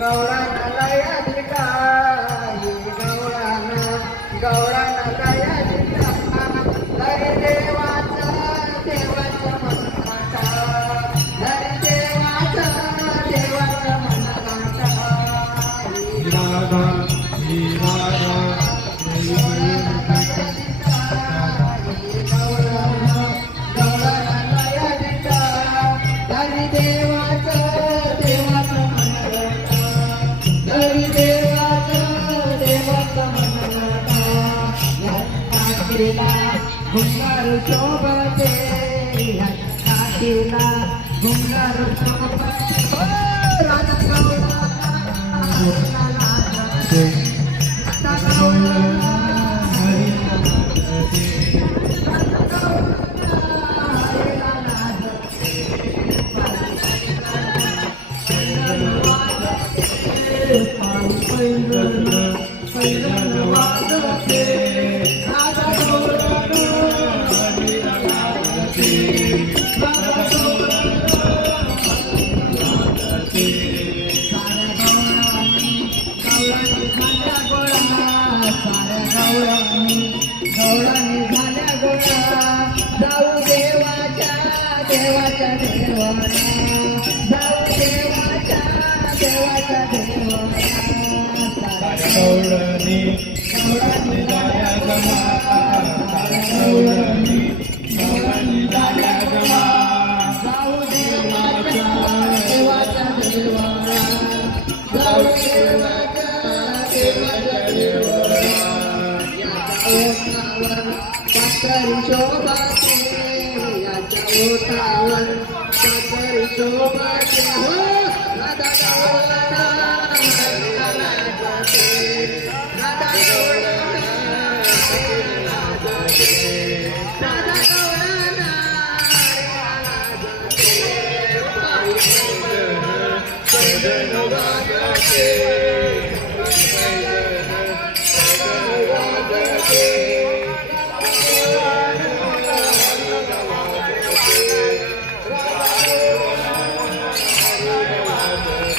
Gaura Gaura Thank you. जाऊ देवाच्या देवाच्या देवाला. जाऊ देवाच्या देवाच्या देवाला. गौरणी गौरणी जाया गमा गौरणी गौरणी जाया गमा जाऊ देवाच्या देवाच्या देवाला. जाऊ देवाच्या कातरी शोभाचे याच्या ओठावर कातरी शोभाचे हो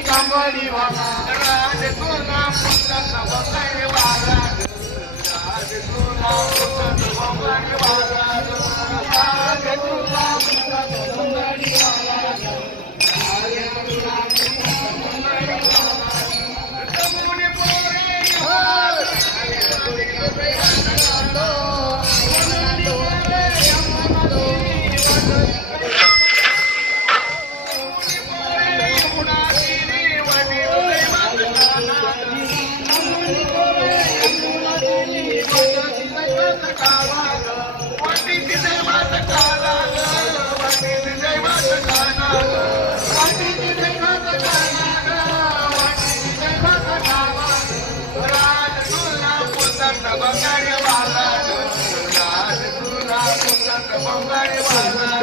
कांबडी वाला. राज तुला पुत्र सब वाला. बंगाल बाजार